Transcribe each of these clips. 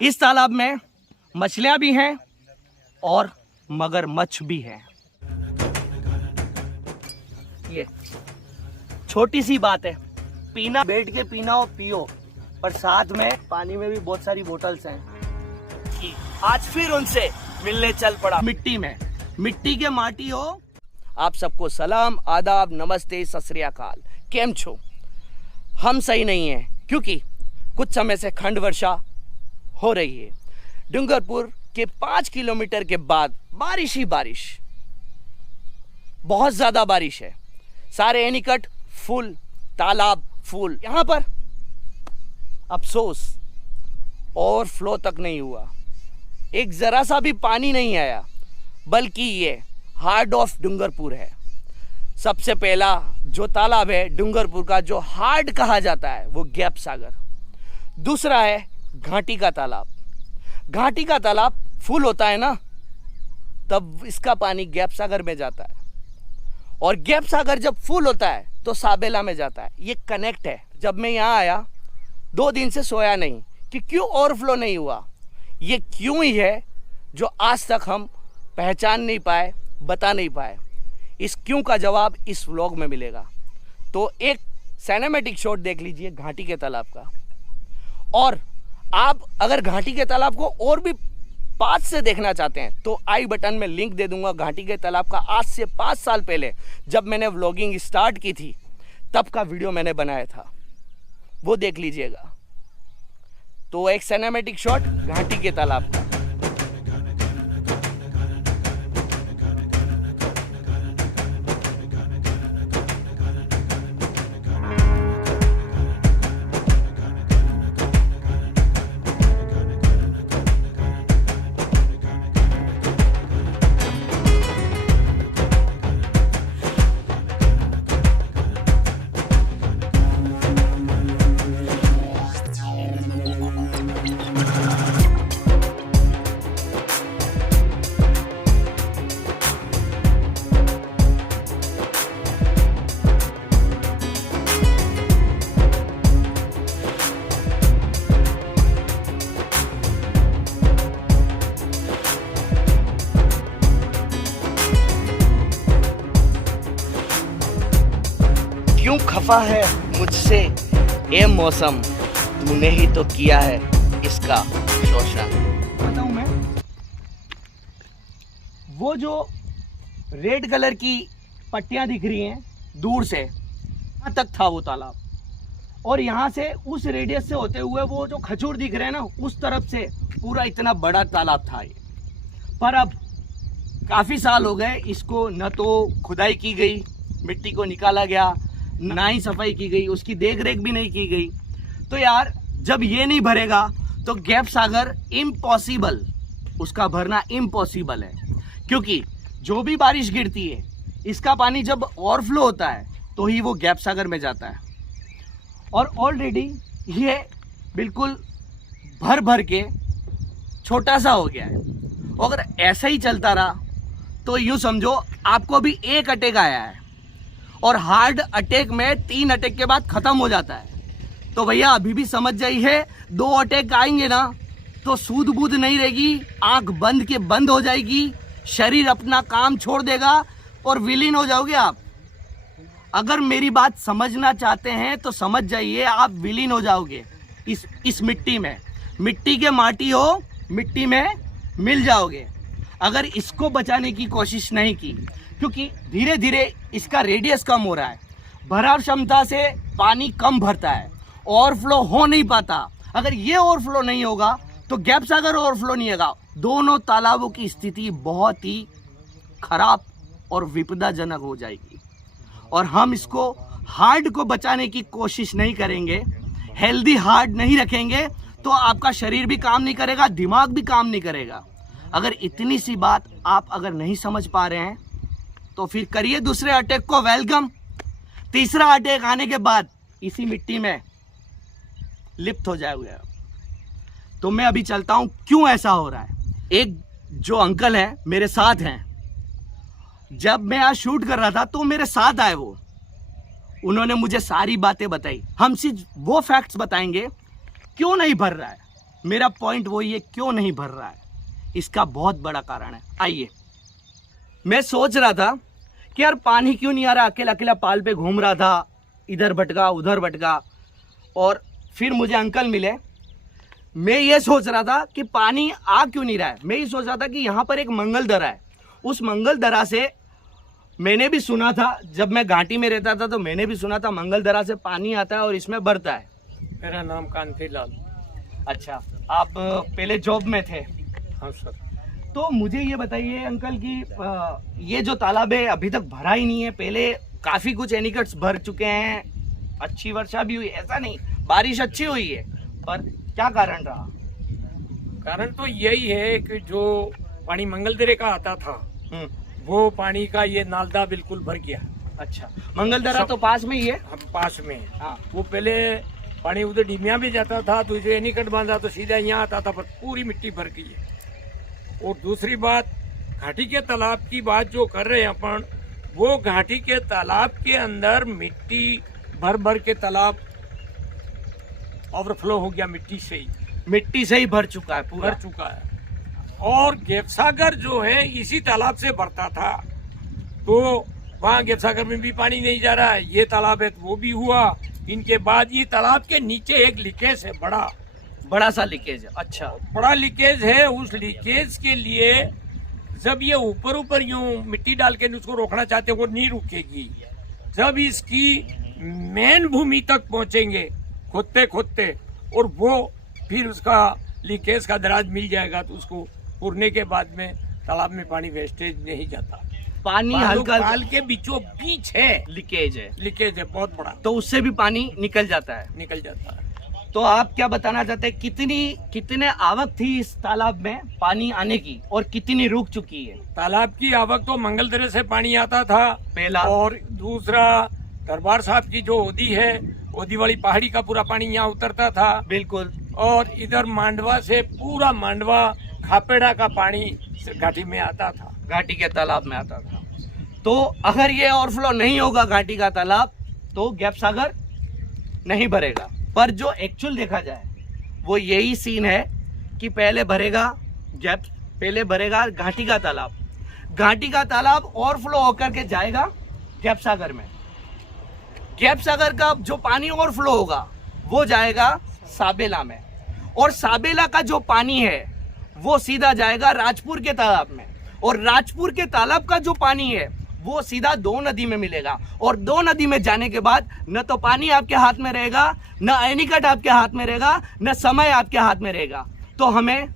इस तालाब में मछलियां भी हैं और मगरमच्छ भी हैं। ये छोटी सी बात है, पीना बैठ के पीना हो पियो, पर साथ में पानी में भी बहुत सारी बोतल्स हैं। आज फिर उनसे मिलने चल पड़ा मिट्टी में। मिट्टी के माटी हो। आप सबको सलाम, आदाब, नमस्ते, सत श्री अकाल। केम छो? हम सही नहीं हैं क्योंकि कुछ समय से खंड वर्षा हो रही है। डूंगरपुर के 5 किलोमीटर के बाद बारिश ही बारिश, बहुत ज्यादा बारिश है। सारे एनीकट फुल, तालाब फुल। यहाँ पर अफसोस ओवरफ्लो तक नहीं हुआ, एक जरा सा भी पानी नहीं आया, बल्कि ये हार्ट ऑफ डूंगरपुर है। सबसे पहला जो तालाब है डूंगरपुर का, जो हार्ट कहा जाता है, वो गैप सागर। दूसरा है घाटी का तालाब। घाटी का तालाब फुल होता है ना, तब इसका पानी गैप सागर में जाता है, और गैप सागर जब फुल होता है तो साबेला में जाता है। ये कनेक्ट है। जब मैं यहाँ आया 2 दिन से सोया नहीं कि क्यों ओवरफ्लो नहीं हुआ। ये क्यों ही है जो आज तक हम पहचान नहीं पाए, बता नहीं पाए। इस क्यों का जवाब इस व्लॉग में मिलेगा। तो एक सिनेमैटिक शॉट देख लीजिए घाटी के तालाब का। और आप अगर घाटी के तालाब को और भी पास से देखना चाहते हैं तो आई बटन में लिंक दे दूंगा घाटी के तालाब का। आज से 5 साल पहले जब मैंने व्लॉगिंग स्टार्ट की थी तब का वीडियो मैंने बनाया था, वो देख लीजिएगा। तो एक सिनेमैटिक शॉट घाटी के तालाब का। क्यों खफा है मुझसे ए मौसम, तूने ही तो किया है इसका शोषण। बताऊं मैं, वो जो रेड कलर की पट्टियां दिख रही हैं दूर से, यहाँ तक था वो तालाब, और यहाँ से उस रेडियस से होते हुए वो जो खजूर दिख रहे हैं ना, उस तरफ से पूरा इतना बड़ा तालाब था ये। पर अब काफी साल हो गए, इसको न तो खुदाई की गई, मिट्टी को निकाला गया, ना ही सफाई की गई, उसकी देख रेख भी नहीं की गई। तो यार जब ये नहीं भरेगा तो गैप सागर इम्पॉसिबल, उसका भरना इम्पॉसिबल है। क्योंकि जो भी बारिश गिरती है, इसका पानी जब ओवरफ्लो होता है तो ही वो गैप सागर में जाता है। और ऑलरेडी ये बिल्कुल भर भर के छोटा सा हो गया है। अगर ऐसा ही चलता रहा तो यूँ समझो आपको भी एक अटैक आया है, और हार्ड अटैक में 3 अटैक के बाद खत्म हो जाता है। तो भैया अभी भी समझ जाइए, 2 अटैक आएंगे ना तो सूध बूध नहीं रहेगी, आंख बंद के बंद हो जाएगी, शरीर अपना काम छोड़ देगा और विलीन हो जाओगे आप। अगर मेरी बात समझना चाहते हैं तो समझ जाइए, आप विलीन हो जाओगे इस मिट्टी में। मिट्टी के माटी हो, मिट्टी में मिल जाओगे अगर इसको बचाने की कोशिश नहीं की। क्योंकि धीरे धीरे इसका रेडियस कम हो रहा है, भराव क्षमता से पानी कम भरता है, ओवरफ्लो हो नहीं पाता। अगर ये ओवरफ्लो नहीं होगा तो गैप सागर ओवरफ्लो नहीं होगा। दोनों तालाबों की स्थिति बहुत ही खराब और विपदाजनक हो जाएगी। और हम इसको हार्ट को बचाने की कोशिश नहीं करेंगे, हेल्दी हार्ट नहीं रखेंगे तो आपका शरीर भी काम नहीं करेगा, दिमाग भी काम नहीं करेगा। अगर इतनी सी बात आप अगर नहीं समझ पा रहे हैं तो फिर करिए दूसरे अटैक को वेलकम। तीसरा अटैक आने के बाद इसी मिट्टी में लिप्त हो जाएगा। तो मैं अभी चलता हूं क्यों ऐसा हो रहा है। एक जो अंकल हैं मेरे साथ हैं, जब मैं आज शूट कर रहा था तो मेरे साथ आए वो, उन्होंने मुझे सारी बातें बताई। हम सिर्फ वो फैक्ट्स बताएंगे क्यों नहीं भर रहा है। मेरा पॉइंट वही है, क्यों नहीं भर रहा है, इसका बहुत बड़ा कारण है। आइए, मैं सोच रहा था कि यार पानी क्यों नहीं आ रहा, अकेला अकेला पाल पे घूम रहा था, इधर भटका उधर भटका, और फिर मुझे अंकल मिले। मैं ये सोच रहा था कि पानी आ क्यों नहीं रहा है। मैं ये सोच रहा था कि यहाँ पर एक मंगल दरा है, उस मंगल दरा से मैंने भी सुना था, जब मैं घाटी में रहता था तो मैंने भी सुना था मंगल दरा से पानी आता है और इसमें भरता है। मेरा नाम कांति लाल। अच्छा, आप पहले जॉब में थे? हाँ सर। तो मुझे ये बताइए अंकल कि ये जो तालाब है अभी तक भरा ही नहीं है। पहले काफी कुछ एनीकट्स भर चुके हैं, अच्छी वर्षा भी हुई, ऐसा नहीं, बारिश अच्छी हुई है, पर क्या कारण रहा? कारण तो यही है कि जो पानी मंगलदरे का आता था वो पानी का ये नालदा बिल्कुल भर गया। अच्छा, मंगलदरा तो पास में ही है? हम पास में। हाँ। वो पहले पानी उधर डिमिया भी जाता था तो इसे एनीकट बांधा तो सीधा यहाँ आता था, पर पूरी मिट्टी भर गई है। और दूसरी बात, घाटी के तालाब की बात जो कर रहे हैं अपन, वो घाटी के तालाब के अंदर मिट्टी भर भर के तालाब ओवरफ्लो हो गया, मिट्टी से ही भर चुका है, पूरा भर चुका है। और गेपसागर जो है इसी तालाब से भरता था, तो वहाँ गेपसागर में भी पानी नहीं जा रहा है। ये तालाब है तो वो भी हुआ। इनके बाद ये तालाब के नीचे एक लीकेज है, बड़ा सा लीकेज है। अच्छा, बड़ा लीकेज है। उस लीकेज के लिए जब ये ऊपर ऊपर यूं मिट्टी डाल के उसको रोकना चाहते हैं, वो नहीं रुकेगी। जब इसकी मेन भूमि तक पहुंचेंगे खोदते खोदते, और वो फिर उसका लीकेज का दराज मिल जाएगा, तो उसको पुरने के बाद में तालाब में पानी वेस्टेज नहीं जाता। पानी हल्का पाल के बीचों बीच है लीकेज है बहुत बड़ा, तो उससे भी पानी निकल जाता है। तो आप क्या बताना चाहते हैं, कितने आवक थी इस तालाब में पानी आने की, और कितनी रुक चुकी है? तालाब की आवक तो मंगलदरे से पानी आता था पहला, और दूसरा दरबार साहब की जो ओदी है, ओदी वाली पहाड़ी का पूरा पानी यहाँ उतरता था। बिल्कुल। और इधर मांडवा से पूरा मांडवा खापेड़ा का पानी घाटी में आता था, घाटी के तालाब में आता था। तो अगर ये ओवरफ्लो नहीं होगा घाटी का तालाब, तो गैपसागर नहीं भरेगा। पर जो एक्चुअल देखा जाए वो यही सीन है कि पहले भरेगा घाटी का तालाब ओवरफ्लो होकर के जाएगा गैपसागर में। गैपसागर का जो पानी ओवरफ्लो होगा वो जाएगा साबेला में, और साबेला का जो पानी है वो सीधा जाएगा राजपुर के तालाब में, और राजपुर के तालाब का जो पानी है वो सीधा दो नदी में मिलेगा। और दो नदी में जाने के बाद न तो पानी आपके हाथ में रहेगा, न एनीकट आपके हाथ में रहेगा, न समय आपके हाथ में रहेगा। तो हमें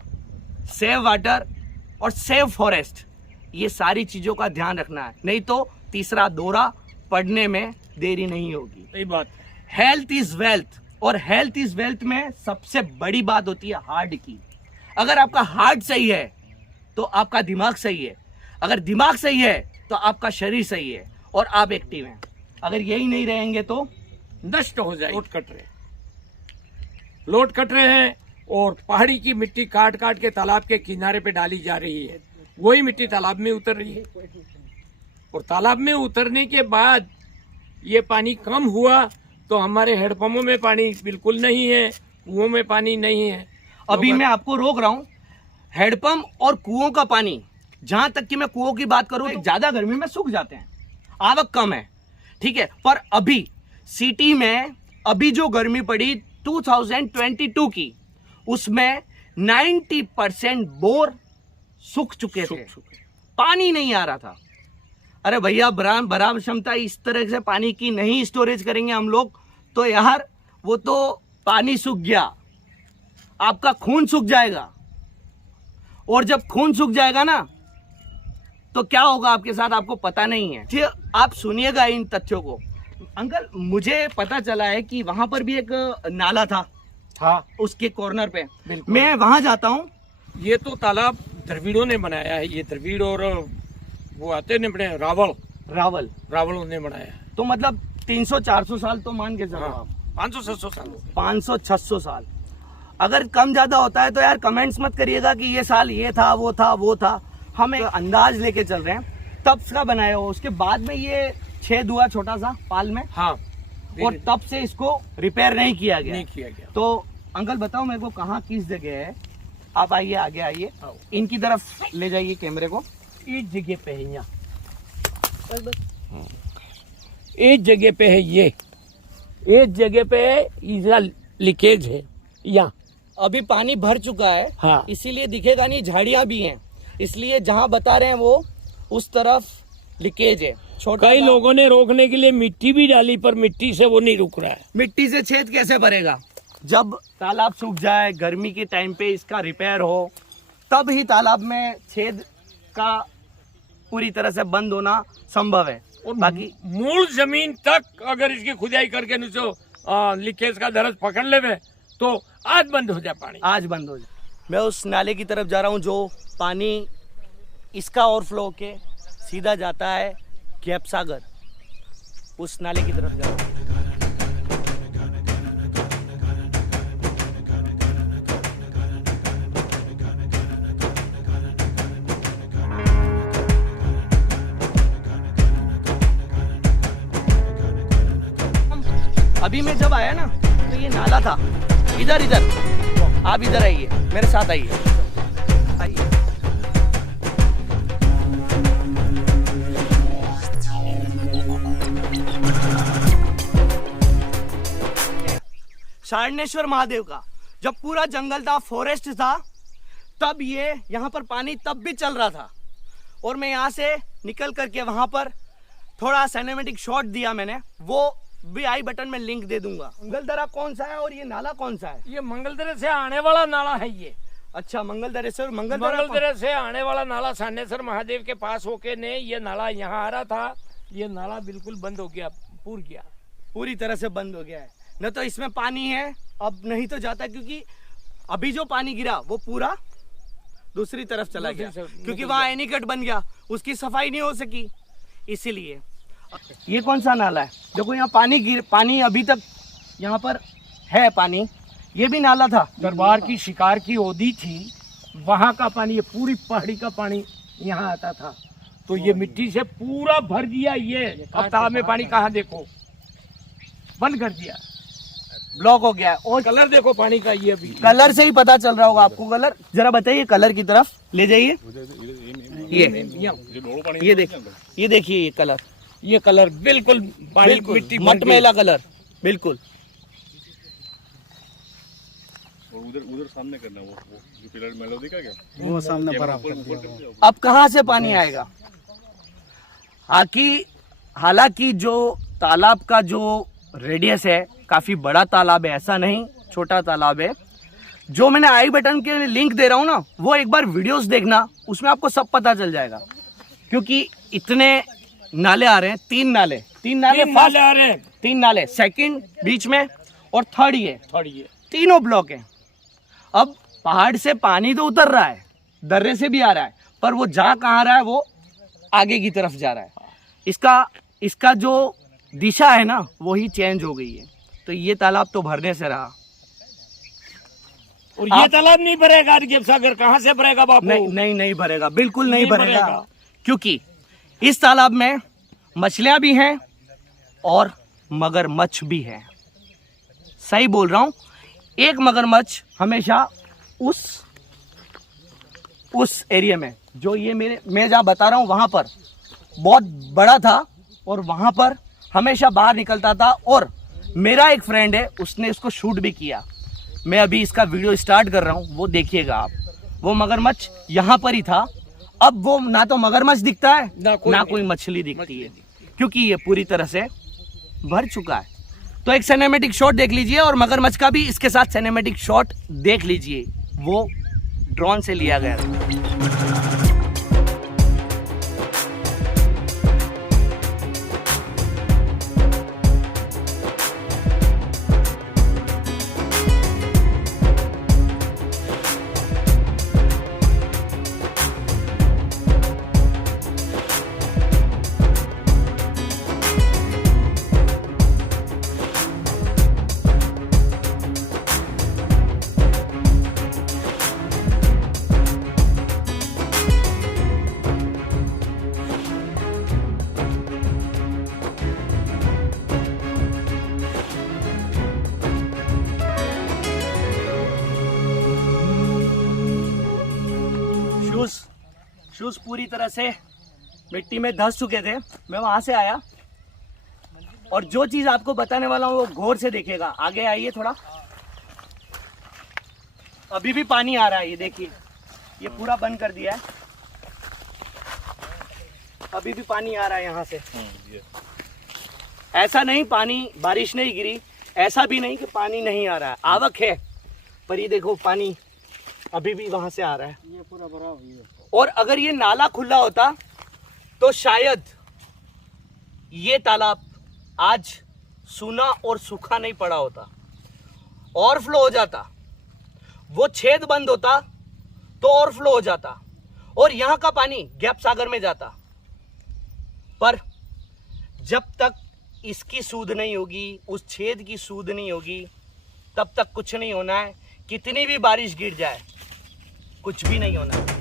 सेव वाटर और सेव फॉरेस्ट, ये सारी चीजों का ध्यान रखना है, नहीं तो तीसरा दौरा पड़ने में देरी नहीं होगी। सही बात। हेल्थ इज वेल्थ, और हेल्थ इज वेल्थ में सबसे बड़ी बात होती है हार्ट की। अगर आपका हार्ट सही है तो आपका दिमाग सही है, अगर दिमाग सही है तो आपका शरीर सही है, और आप एक्टिव हैं। अगर यही नहीं रहेंगे तो नष्ट हो जाएगी। लोट कट रहे हैं, और पहाड़ी की मिट्टी काट काट के तालाब के किनारे पे डाली जा रही है, वही मिट्टी तालाब में उतर रही है। और तालाब में उतरने के बाद ये पानी कम हुआ तो हमारे हेडपंपों में पानी बिल्कुल नहीं है, कुओं में पानी नहीं है। अभी मैं आपको रोक रहा हूँ, हेडपंप और कुओं का पानी, जहां तक कि मैं कुओं की बात करूं तो ज्यादा गर्मी में सूख जाते हैं, आवक कम है, ठीक है। पर अभी सिटी में अभी जो गर्मी पड़ी 2022 की, उसमें 90% बोर सूख चुके थे, पानी नहीं आ रहा था। अरे भैया, बराबर क्षमता इस तरह से पानी की नहीं स्टोरेज करेंगे हम लोग तो यार वो तो पानी सूख गया, आपका खून सूख जाएगा। और जब खून सूख जाएगा ना तो क्या होगा आपके साथ, आपको पता नहीं है। जी, आप सुनिएगा इन तथ्यों को। अंकल, मुझे पता चला है कि वहां पर भी एक नाला था, उसके कॉर्नर पे मैं वहां जाता हूँ। ये तो तालाब द्रविड़ों ने बनाया है, ये द्रविड़ और वो आते ने बड़े रावल ने बनाया है। तो मतलब 300-400 साल तो मान के चलो आप, 500-600 साल। अगर कम ज्यादा होता है तो यार कमेंट्स मत करिएगा कि ये साल ये था वो था। हम एक अंदाज लेके चल रहे हैं, तब का बनाया हो, उसके बाद में ये छेद हुआ छोटा सा पाल में। हाँ, और तब से इसको रिपेयर नहीं किया गया। तो अंकल बताओ मेरे को कहाँ किस जगह है? आप आइए, आगे आइए, आओ। इनकी तरफ ले जाइए कैमरे को। इस जगह पे है यहाँ, इस जगह पे है ये, इस जगह पे इसका लीकेज है यहाँ। अभी पानी भर चुका है, हाँ। इसीलिए दिखेगा नहीं, झाड़ियाँ भी हैं, इसलिए जहाँ बता रहे हैं वो उस तरफ लीकेज है। छोटा कई लोगों ने रोकने के लिए मिट्टी भी डाली, पर मिट्टी से वो नहीं रुक रहा है। मिट्टी से छेद कैसे भरेगा? जब तालाब सूख जाए, गर्मी के टाइम पे इसका रिपेयर हो, तब ही तालाब में छेद का पूरी तरह से बंद होना संभव है। और बाकी मूल जमीन तक अगर इसकी खुदाई करके नीचे लीकेज का दर्ज पकड़ ले तो आज बंद हो जाए पानी, आज बंद हो जाए। मैं उस नाले की तरफ जा रहा हूँ जो पानी इसका ओवरफ्लो होके सीधा जाता है गैप सागर, उस नाले की तरफ जा रहा हूँ। अभी मैं जब आया ना तो ये नाला था, इधर इधर आप इधर आइए, मेरे साथ आइए, आइए। सारनेश्वर महादेव का जब पूरा जंगल था, फॉरेस्ट था, तब ये यहाँ पर पानी तब भी चल रहा था। और मैं यहाँ से निकल करके वहां पर थोड़ा सिनेमैटिक शॉट दिया मैंने, वो भी आई बटन में लिंक दे दूंगा। मंगलदरा कौन सा है और ये नाला कौन सा है? ये मंगलदरे से आने वाला नाला है ये। अच्छा, मंगलदरे से। मंगलदरे से आने वाला नाला सारनेश्वर महादेव के पास होके ने ये नाला यहाँ आ रहा था, ये नाला बिल्कुल बंद हो गया, पूर गया, पूरी तरह से बंद हो गया है। न तो इसमें पानी है, अब नहीं तो जाता, क्योंकि अभी जो पानी गिरा वो पूरा दूसरी तरफ चला गया, क्योंकि वहाँ एनीकट बन गया, उसकी सफाई नहीं हो सकी, इसीलिए। ये कौन सा नाला है? देखो यहाँ पानी अभी तक यहाँ पर है पानी, ये भी नाला था। दरबार की शिकार की ओदी थी, वहां का पानी, ये पूरी पहाड़ी का पानी यहाँ आता था, तो ये मिट्टी से पूरा भर दिया। ये अब तालाब में पानी कहाँ, देखो बंद कर दिया, ब्लॉक हो गया है। और कलर देखो पानी का, ये भी कलर से ही पता चल रहा होगा आपको। कलर जरा बताइए, कलर की तरफ ले जाइए। ये देखिए ये कलर, ये कलर बिल्कुल पानी बिल्कुल मिट्टी मटमैला कलर, बिल्कुल। और उधर सामने करना, वो जो पिलर मेलोडी का क्या, वो सामने बराबर। अब कहाँ से पानी आएगा? हालांकि जो तालाब का जो रेडियस है काफी बड़ा तालाब है, ऐसा नहीं छोटा तालाब है। जो मैंने आई बटन के लिंक दे रहा हूँ ना, वो एक बार वीडियोस देखना, उसमें आपको सब पता चल जाएगा। क्योंकि इतने नाले आ रहे हैं, तीन नाले आ रहे हैं, 3 नाले, सेकंड बीच में और थर्ड ये, तीनों ब्लॉक हैं। अब पहाड़ से पानी तो उतर रहा है, दर्रे से भी आ रहा है, पर वो जा कहाँ रहा है, वो आगे की तरफ जा रहा है। इसका जो दिशा है ना, वही चेंज हो गई है। तो ये तालाब तो भरने से रहा। और ये तालाब नहीं भरेगा, गैप सागर कहाँ से भरेगा बापू? नहीं भरेगा, बिल्कुल नहीं भरेगा, क्योंकि इस तालाब में मछलियां भी हैं और मगरमच्छ भी है। सही बोल रहा हूं, एक मगरमच्छ हमेशा उस एरिया में, जो ये मैं जहाँ बता रहा हूँ वहां पर बहुत बड़ा था, और वहां पर हमेशा बाहर निकलता था। और मेरा एक फ्रेंड है, उसने इसको शूट भी किया। मैं अभी इसका वीडियो स्टार्ट कर रहा हूँ, वो देखिएगा आप। वो मगरमच्छ यहाँ पर ही था। अब वो ना तो मगरमच्छ दिखता है ना कोई मछली दिखती है, क्योंकि ये पूरी तरह से भर चुका है। तो एक सिनेमैटिक शॉट देख लीजिए, और मगरमच्छ का भी इसके साथ सिनेमैटिक शॉट देख लीजिए, वो ड्रोन से लिया गया था। शूज पूरी तरह से मिट्टी में धंस चुके थे। मैं वहां से आया और जो चीज आपको बताने वाला हूँ वो गौर से देखिएगा। आगे आइए थोड़ा। अभी भी पानी आ रहा है, ये देखिए, ये पूरा बंद कर दिया है। अभी भी पानी आ रहा है यहाँ से। ऐसा नहीं पानी, बारिश नहीं गिरी, ऐसा भी नहीं कि पानी नहीं आ रहा है, आवक है, पर ये देखो पानी अभी भी वहां से आ रहा है। ये पूरा भरा हुआ है। और अगर ये नाला खुला होता तो शायद ये तालाब आज सूना और सूखा नहीं पड़ा होता, ओवरफ्लो हो जाता। वो छेद बंद होता तो ओवरफ्लो हो जाता और यहाँ का पानी गैप सागर में जाता। पर जब तक इसकी सूद नहीं होगी, उस छेद की सूद नहीं होगी, तब तक कुछ नहीं होना है। कितनी भी बारिश गिर जाए कुछ भी नहीं होना है।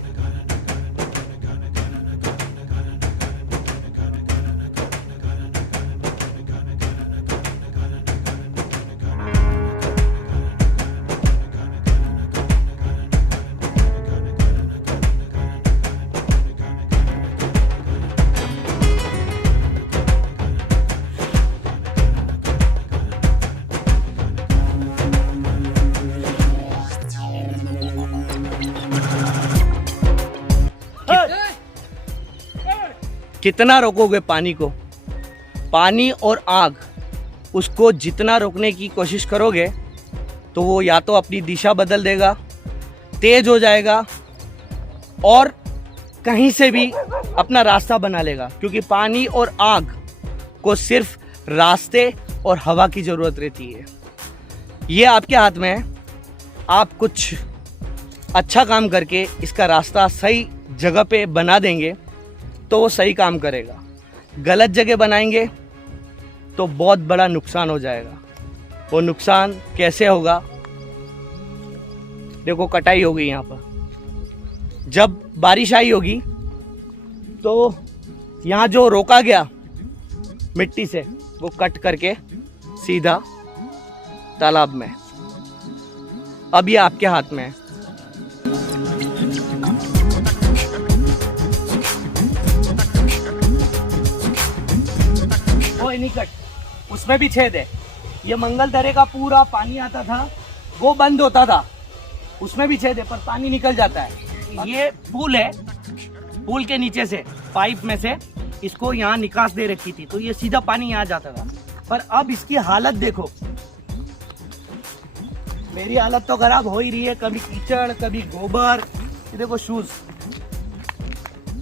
कितना रोकोगे पानी को? पानी और आग, उसको जितना रोकने की कोशिश करोगे तो वो या तो अपनी दिशा बदल देगा, तेज हो जाएगा और कहीं से भी अपना रास्ता बना लेगा। क्योंकि पानी और आग को सिर्फ रास्ते और हवा की ज़रूरत रहती है। ये आपके हाथ में है। आप कुछ अच्छा काम करके इसका रास्ता सही जगह पे बना देंगे तो वो सही काम करेगा। गलत जगह बनाएंगे तो बहुत बड़ा नुकसान हो जाएगा। वो नुकसान कैसे होगा? देखो, कटाई हो गई यहाँ पर। जब बारिश आई होगी तो यहाँ जो रोका गया मिट्टी से वो कट करके सीधा तालाब में। अब ये आपके हाथ में है। वो निकट, उसमें भी छेद है। ये मंगल दरे का पूरा पानी आता था, वो बंद होता था, उसमें भी छेद है, पर पानी निकल जाता है। ये पुल है, पुल के नीचे से पाइप में से इसको यहाँ निकास दे रखी थी, तो ये सीधा पानी यहाँ जाता था। पर अब इसकी हालत देखो, मेरी हालत तो खराब हो ही रही है। कभी कीचड़, कभी गोबर। ये देखो शूज।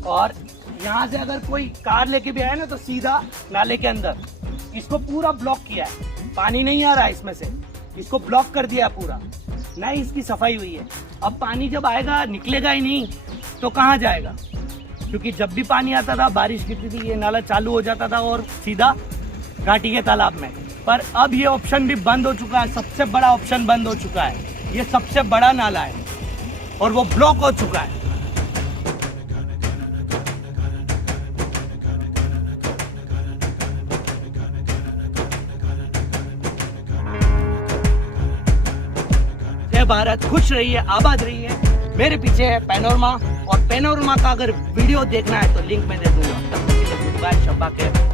और यहाँ से अगर कोई कार लेके भी आए ना तो सीधा नाले के अंदर। इसको पूरा ब्लॉक किया है, पानी नहीं आ रहा है इसमें से, इसको ब्लॉक कर दिया पूरा। ना ही इसकी सफाई हुई है। अब पानी जब आएगा निकलेगा ही नहीं तो कहाँ जाएगा? क्योंकि जब भी पानी आता था, बारिश गिरती थी, ये नाला चालू हो जाता था और सीधा घाटी के तालाब में। पर अब ये ऑप्शन भी बंद हो चुका है। सबसे बड़ा ऑप्शन बंद हो चुका है। ये सबसे बड़ा नाला है और वो ब्लॉक हो चुका है। जय भारत, खुश रहिए, आबाद रहिए। मेरे पीछे है पैनोरमा, और पैनोरमा का अगर वीडियो देखना है तो लिंक में दे दूंगा। तब तक के लिए गुड बाय, शब्बा के।